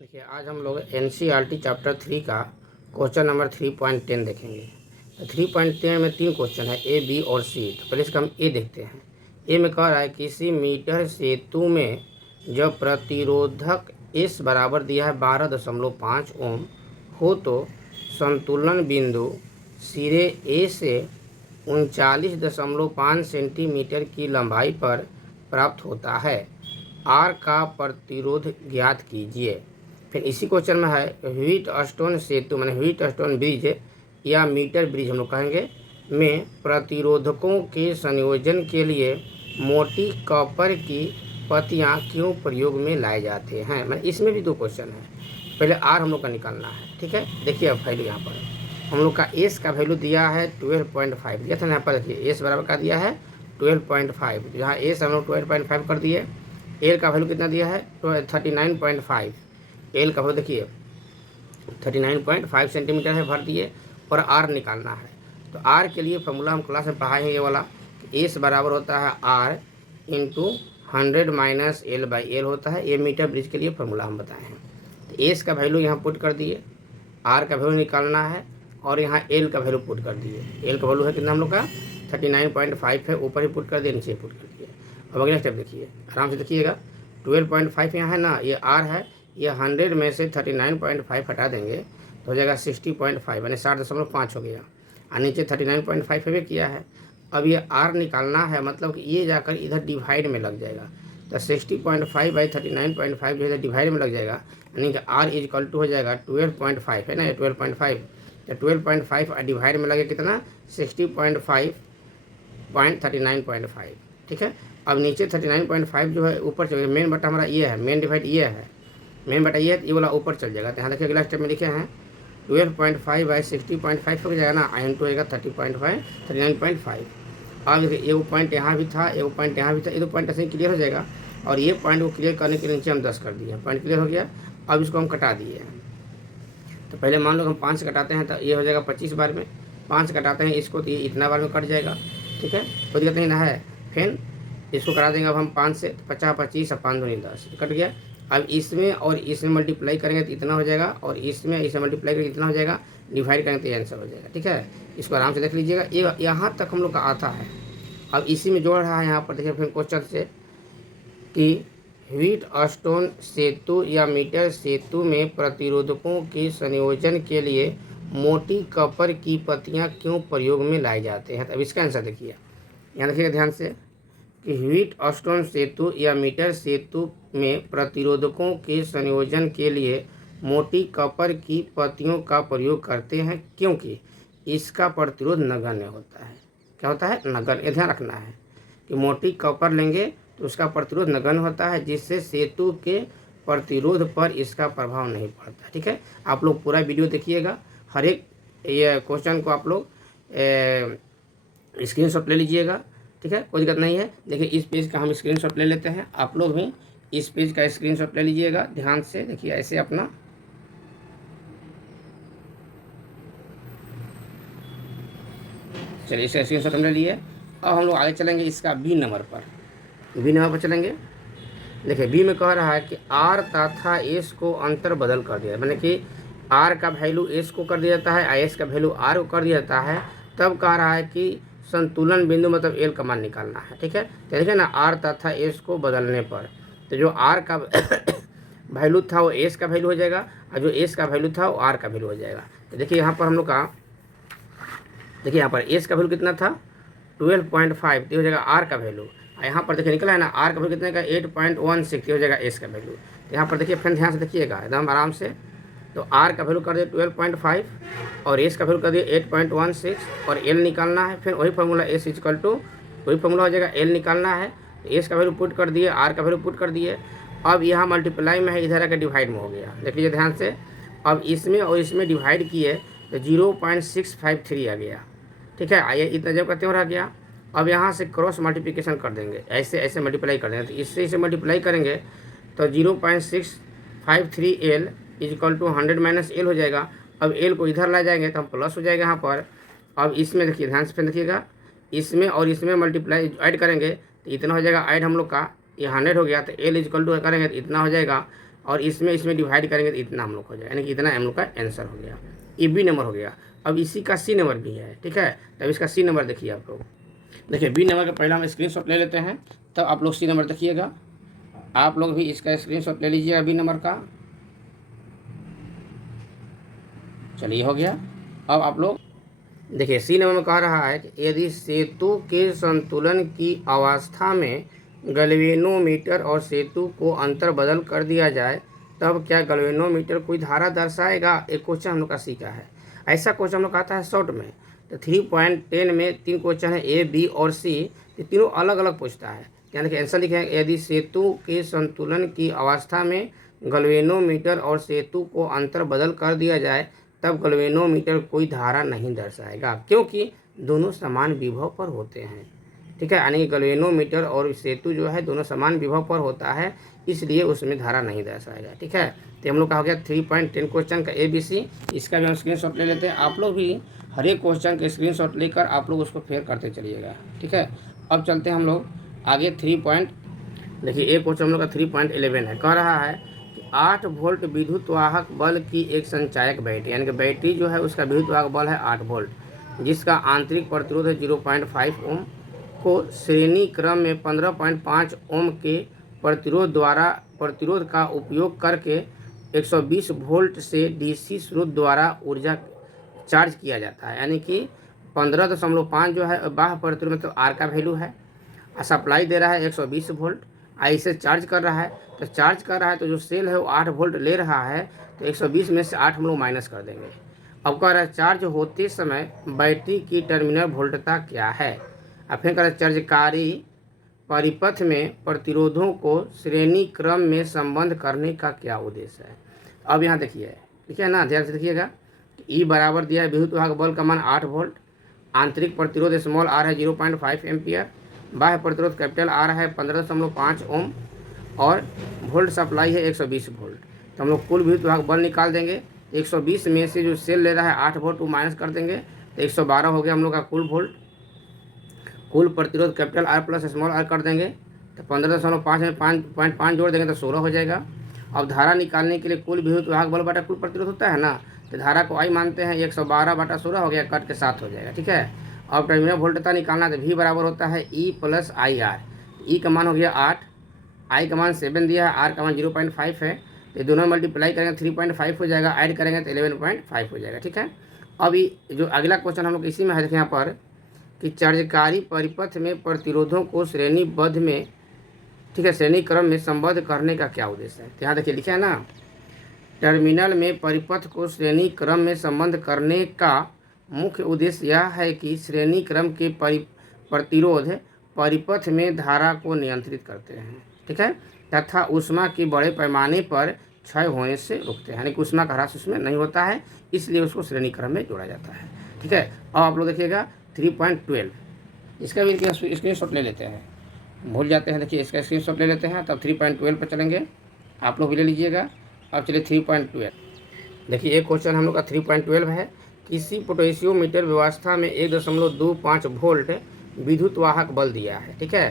देखिए आज हम लोग एनसीईआरटी चैप्टर 3 का क्वेश्चन नंबर 3.10 देखेंगे। तो 3.10 में 3 क्वेश्चन है, ए, बी और सी। तो पहले इसका हम ए देखते हैं। ए में कह रहा है किसी मीटर सेतु में जब प्रतिरोधक एस बराबर दिया है 12.5 ओम हो तो संतुलन बिंदु सिरे ए से 39.5 सेंटीमीटर की लंबाई पर प्राप्त होता है। आर का प्रतिरोध ज्ञात कीजिए। फिर इसी क्वेश्चन में है व्हीट स्टोन सेतु माने व्हीट स्टोन ब्रिज या मीटर ब्रिज हम लोग कहेंगे में प्रतिरोधकों के संयोजन के लिए मोटी कॉपर की पत्तियां क्यों प्रयोग में लाए जाते हैं। मैंने इसमें भी 2 क्वेश्चन है। पहले आर हम लोग का निकालना है, ठीक है। देखिए अब वैल्यू यहाँ पर हम लोग का एस का वैल्यू दिया है 12.5 दिया था। यहाँ पर देखिए एस बराबर का दिया है 12.5, यहाँ एस हम लोग 12.5 कर दिए। एल का वैल्यू कितना दिया है 39.5। एल का वैल्यू देखिए 39.5 सेंटीमीटर है, भर दिए। और आर निकालना है। तो आर के लिए फॉर्मूला हम क्लास में पढ़ाए हैं ये वाला। एस बराबर होता है R into 100 minus L by L होता है। ये मीटर ब्रिज के लिए फॉर्मूला हम बताए हैं। तो एस का वैल्यू यहाँ पुट कर दिए, आर का वैल्यू निकालना है और यहाँ एल का वैल्यू पुट कर दिए। एल का वैल्यू है कितना हम लोग का 39.5 है, ऊपर ही पुट कर दिए, नीचे पुट कर दिए। अब अगला स्टेप देखिए, आराम से देखिएगा। 12.5 यहाँ है ना, ये आर है, ये 100 में से 39.5 हटा देंगे तो हो जाएगा 60.5 यानी 60.5 हो गया। और नीचे 39.5 भी किया है। अब ये आर निकालना है, मतलब कि ये जाकर इधर डिवाइड में लग जाएगा। तो 60.5 बाई 39.5 जो है डिवाइड में लग जाएगा, यानी कि आर इज इक्वल टू हो जाएगा 12.5 है ना, ये 12.5। तो 12.5 डिवाइड में लगे कितना 60.5.39.5, ठीक है। अब नीचे 39.5 जो है ऊपर चल जाएगा। मेन बटा हमारा ये है, मेन डिवाइड ये है, मेन बटा ये है, ये वाला ऊपर चल जाएगा। तो यहाँ देखिए अगला स्टेप में लिखे हैं 12.5 बाई 60.5 हो जाएगा ना, आयन टू होगा 39.5। अब देखिए एगो पॉइंट यहाँ भी था, एगो पॉइंट यहाँ भी था, ये 2 पॉइंट ऐसे ही क्लियर हो जाएगा। और ये पॉइंट को क्लियर करने के लिए नीचे हम 10 कर दिए, पॉइंट क्लियर हो गया। अब इसको हम कटा दिए। तो पहले मान लो हम 5 से कटाते हैं तो ये हो जाएगा 25 बार में। 5 कटाते हैं इसको तो ये इतना बार में कट जाएगा, ठीक है, कोई दिक्कत नहीं ना है। फिर इसको करा देंगे अब हम 5 से, तो 50 25 और 5 दूनी 10 कट गया। अब इसमें और इसमें मल्टीप्लाई करेंगे तो इतना हो जाएगा, और इसमें इसे मल्टीप्लाई करेंगे इतना हो जाएगा, डिवाइड करेंगे तो ये आंसर हो जाएगा, ठीक है। इसको आराम से देख लीजिएगा, ये यहाँ तक हम लोग का आता है। अब इसी में जोड़ रहा है यहाँ पर देखिए फिर क्वेश्चन से कि व्हीट स्टोन सेतु या मीटर सेतु में प्रतिरोधकों के संयोजन के लिए मोटी कॉपर की पत्तियां क्यों प्रयोग में लाए जाते हैं। तो अब इसका आंसर देखिए, यहाँ देखिएगा ध्यान से कि व्हीट स्टोन सेतु या मीटर सेतु में प्रतिरोधकों के संयोजन के लिए मोटी कॉपर की पत्तियों का प्रयोग करते हैं क्योंकि इसका प्रतिरोध नगण्य होता है। क्या होता है, नगण्य। ध्यान रखना है कि मोटी कॉपर लेंगे तो उसका प्रतिरोध नगण्य होता है, जिससे सेतु के प्रतिरोध पर इसका प्रभाव नहीं पड़ता, ठीक है। आप लोग पूरा वीडियो देखिएगा, हर एक ये क्वेश्चन को आप लोग स्क्रीनशॉट ले लीजिएगा, ठीक है, कोई दिक्कत नहीं है। देखिए इस पेज का हम स्क्रीनशॉट ले लेते हैं, आप लोग भी इस पेज का स्क्रीनशॉट ले लीजिएगा। ध्यान से देखिए ऐसे अपना, चलिए इसका स्क्रीनशॉट हम ले लिए। अब हम लोग आगे चलेंगे इसका बी नंबर पर, बी नंबर पर चलेंगे। देखिए बी में कह रहा है कि आर तथा एस को अंतर बदल कर दिया, मैंने कि आर का वैल्यू एस को कर दिया जाता है, एस का वैल्यू आर को कर दिया जाता है। तब कह रहा है कि संतुलन बिंदु मतलब एल का मान निकालना है, ठीक है। तो देखिए ना आर तथा एस को बदलने पर तो जो आर का वैल्यू था वो एस का वैल्यू हो जाएगा, और जो एस का वैल्यू था वो आर का वैल्यू हो जाएगा। तो देखिए यहाँ पर हम लोग का, देखिए यहाँ पर एस का वैल्यू कितना था 12.5, तो हो जाएगा आर का वैल्यू। यहाँ पर देखिए निकला है ना आर का वैल्यू कितने का 8.16, हो जाएगा एस का वैल्यू। तो यहाँ पर देखिए फ्रेंड ध्यान से देखिएगा एकदम आराम से। तो आर का वैल्यू कर दिए 12.5 और एस का वैल्यू कर दिए 8.16, और एल निकालना है। फिर वही फार्मूला एस इक्वल टू वही फार्मूला हो जाएगा, एल निकालना है। तो एस का वैल्यू पुट कर दिए, आर का वैल्यू पुट कर दिए। अब यहाँ मल्टीप्लाई में है, इधर आकर डिवाइड में हो गया, देख लीजिए ध्यान से। अब इसमें और इसमें डिवाइड किए तो 0.653 आ गया, ठीक है। आइए इतना जब करते हो रह गया। अब यहाँ से क्रॉस मल्टीप्लिकेशन कर देंगे, ऐसे ऐसे मल्टीप्लाई कर देंगे। तो इससे इसे मल्टीप्लाई करेंगे तो 0.653 L is equal to 100 minus L हो जाएगा। अब एल को इधर ला जाएंगे तो हम प्लस हो जाएगा यहाँ पर। अब इसमें देखिए ध्यान से देखिएगा, इसमें और इसमें मल्टीप्लाई ऐड करेंगे तो इतना हो जाएगा ऐड हम लोग का, ये 100 हो गया। तो एल इज इक्वल टू करेंगे तो इतना हो जाएगा, और इसमें इसमें डिवाइड करेंगे तो इतना हम लोग हो जाएगा, यानी कि इतना हम लोग का आंसर हो गया। ये बी नंबर हो गया। अब इसी का सी नंबर भी है, ठीक है। तब इसका सी नंबर देखिए आप लोग। देखिए बी नंबर का पहला हम स्क्रीनशॉट ले लेते हैं, तब आप लोग सी नंबर देखिएगा। आप लोग भी इसका स्क्रीनशॉट ले लीजिएगा बी नंबर का। चलिए हो गया। अब आप लोग देखिए सी नंबर में कह रहा है कि यदि सेतु के संतुलन की अवस्था में गैल्वेनोमीटर और सेतु को अंतर बदल कर दिया जाए तब क्या गैल्वेनोमीटर कोई धारा दर्शाएगा। एक क्वेश्चन हम लोग का सीखा है, ऐसा क्वेश्चन हम लोग आता है शॉर्ट में। तो 3.10 में 3 क्वेश्चन है, ए बी और सी, तो तीनों अलग अलग पूछता है। क्या देखिए आंसर लिखे हैं, यदि सेतु के संतुलन की अवस्था में गैल्वेनोमीटर और सेतु को अंतर बदल कर दिया जाए तब गैल्वेनोमीटर कोई धारा नहीं दर्शाएगा, क्योंकि दोनों समान विभव पर होते हैं, ठीक है। यानी कि गैल्वेनोमीटर और सेतु जो है दोनों समान विभव पर होता है, इसलिए उसमें धारा नहीं दर्शाएगा, ठीक है। तो हम लोग का हो गया 3.10 क्वेश्चन का ABC। इसका भी हम स्क्रीनशॉट ले लेते हैं। आप लोग भी हर एक क्वेश्चन का स्क्रीनशॉट लेकर आप लोग उसको फेयर करते चलिएगा, ठीक है। अब चलते हैं हम लोग आगे। देखिए एक क्वेश्चन हम लोग का 3.11 है। कह रहा है कि 8 वोल्ट विद्युत वाहक बल की एक संचायक बैटरी, यानी कि बैटरी जो है उसका विद्युत वाहक बल है 8 वोल्ट, जिसका आंतरिक प्रतिरोध है 0.5 ओम, को श्रेणी क्रम में 15.5 ओम के प्रतिरोध का उपयोग करके 120 वोल्ट से DC स्रोत द्वारा ऊर्जा चार्ज किया जाता है। यानी कि 15.5 जो है बाह्य प्रतिरोध मतलब आर का वैल्यू है, सप्लाई दे रहा है 120 वोल्ट, ऐसे चार्ज कर रहा है। तो चार्ज कर रहा है तो जो सेल है वो 8 वोल्ट ले रहा है, तो 120 में से 8 हम लोग माइनस कर देंगे। अब कह रहा है चार्ज होते समय बैटरी की टर्मिनल वोल्टता क्या है। अब फिर कह रहा है चार्जकारी परिपथ में प्रतिरोधों को श्रेणी क्रम में संबंध करने का क्या उद्देश्य है। अब यहाँ देखिए, ठीक है ना, ध्यान से देखिएगा। ई बराबर दिया है विद्युत वाहक बल का मान 8 वोल्ट, आंतरिक प्रतिरोध स्मॉल आर है 0.5 एम्पियर, बाह्य प्रतिरोध कैपिटल आर है 15.5 ओम, और वोल्ट सप्लाई है 120 वोल्ट। तो हम लोग कुल विद्युत वाहक बल निकाल देंगे। 120 में से जो सेल ले रहा है 8 वोल्ट वो माइनस कर देंगे, तो 112 हो गया हम लोग का कुल वोल्ट। कुल प्रतिरोध capital R plus small R कर देंगे, तो 15.5 में 5.5 जोड़ देंगे तो 16 हो जाएगा। अब धारा निकालने के लिए कुल विद्युत वाहक बल बटा कुल प्रतिरोध होता है ना, तो धारा को आई मानते हैं, 112 बटा 16 हो गया, कट के 7 हो जाएगा, ठीक है। अब टर्मिनल वोल्टता निकालना तो V बराबर होता है E प्लस IR। ई का मान हो गया 8, आई का मान 7 दिया है, आर का मान 0.5 है, तो दोनों मल्टीप्लाई करेंगे 3.5 हो जाएगा, ऐड करेंगे तो 11.5 हो जाएगा, ठीक है। अब जो अगला क्वेश्चन हम लोग इसी में है, देखिए यहाँ पर कि चार्जकारी परिपथ में प्रतिरोधों को श्रेणीबद्ध में, ठीक है, श्रेणी क्रम में संबद्ध करने का क्या उद्देश्य है। तो यहाँ देखिए लिखा है ना, टर्मिनल में परिपथ को श्रेणी क्रम में संबद्ध करने का मुख्य उद्देश्य यह है कि श्रेणी क्रम के प्रतिरोध परिपथ में धारा को नियंत्रित करते हैं, ठीक है, तथा ऊष्मा की बड़े पैमाने पर क्षय होने से रोकते हैं। यानी कि ऊष्मा का ह्रास उसमें नहीं होता है, इसलिए उसको श्रेणी क्रम में जोड़ा जाता है, ठीक है। अब आप लोग देखिएगा 3.12, इसका भी स्क्रीनशॉट ले लेते हैं, भूल जाते हैं। देखिए इसका स्क्रीनशॉट ले लेते हैं, तब 3.12 पर चलेंगे, आप लोग भी ले लीजिएगा। अब चलिए 3.12। देखिए एक क्वेश्चन हम लोग का 3.12 है। किसी पोटेशियोमीटर व्यवस्था में 1.25 वोल्ट विद्युत वाहक बल दिया है, ठीक है,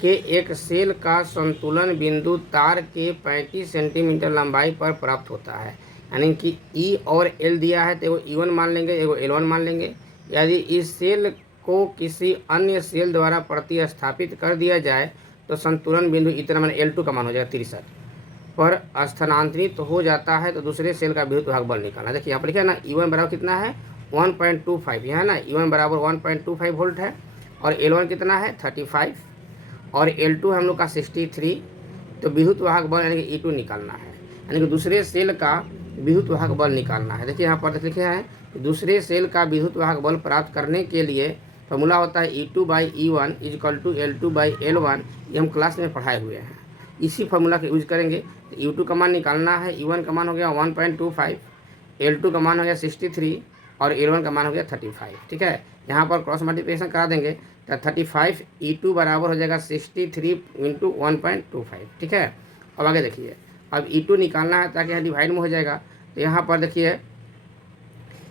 कि एक सेल का संतुलन बिंदु तार के 35 सेंटीमीटर लंबाई पर प्राप्त होता है। यानी कि E और L दिया है, तो एगो E1 मान लेंगे, एगो L1 मान लेंगे। यदि इस सेल को किसी अन्य सेल द्वारा प्रतिस्थापित कर दिया जाए तो संतुलन बिंदु इतना मान L2 का मान हो जाएगा 63 पर स्थानांतरित हो जाता है, तो दूसरे सेल का विद्युत वाहक बल निकालना। देखिए यहाँ पर लिखा है ना, E1 बराबर कितना है 1.25, यहाँ है ना E1 बराबर 1.25 वोल्ट है, और L1 कितना है 35, और L2 हम लोग का 63। तो विद्युत वाहक बल यानी कि E2 निकालना है, यानी कि दूसरे सेल का विद्युत वाहक बल निकालना है। देखिए यहाँ पर लिखे हैं कि दूसरे सेल का विद्युत वाहक बल प्राप्त करने के लिए फॉर्मूला होता है E2/E1 = L2/L1। ये हम क्लास में पढ़ाए हुए हैं, इसी फार्मूला का यूज करेंगे। तो U2 का मान निकालना है, E1 का मान हो गया 1.25, L2 का मान हो गया 63, और L1 का मान हो गया 35, ठीक है। यहाँ पर क्रॉस मल्टीप्लिकेशन करा देंगे तो 35 E2 बराबर हो जाएगा 63 × 1.25, ठीक है। अब आगे देखिए, अब E2 निकालना है ताकि यहाँ डिवाइड में हो जाएगा। तो यहाँ पर देखिए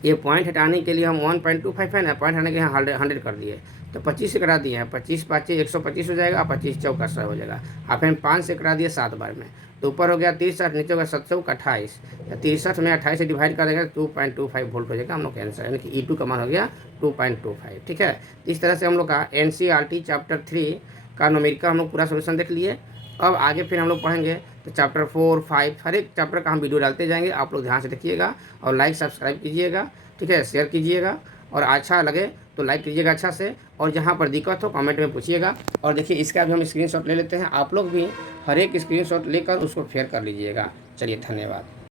ये पॉइंट हटाने के लिए हम 1.25 है ना, पॉइंट हटाने के यहाँ 100 कर दिए, तो 25 से कटा दिए हैं, 25 पाँचे 125 हो जाएगा, 25 चौका 100 हो जाएगा। आप फिर 5 से कटा दिए 7 बार में, तो ऊपर हो गया 63, नीचे होगा 7 चौक 28, 63 में 28 से डिवाइड कर देंगे 2.25 वोल्ट हो जाएगा हम लोग का आंसर, यानी कि E2 का मान हो गया 2.25। ठीक है, इस तरह से हम लोग का NCERT चैप्टर 3 का न्यूमेरिकल हम लोग पूरा सोल्यूशन देख लिए। अब आगे फिर हम लोग पढ़ेंगे तो चैप्टर 4, 5 हर एक चैप्टर का हम वीडियो डालते जाएंगे, आप लोग ध्यान से देखिएगा और लाइक सब्सक्राइब कीजिएगा। ठीक है, शेयर कीजिएगा और अच्छा लगे तो लाइक कीजिएगा अच्छा से, और जहाँ पर दिक्कत हो कमेंट में पूछिएगा। और देखिए इसका भी हम स्क्रीनशॉट ले लेते हैं, आप लोग भी हर एक स्क्रीनशॉट लेकर उसको शेयर कर लीजिएगा। चलिए धन्यवाद।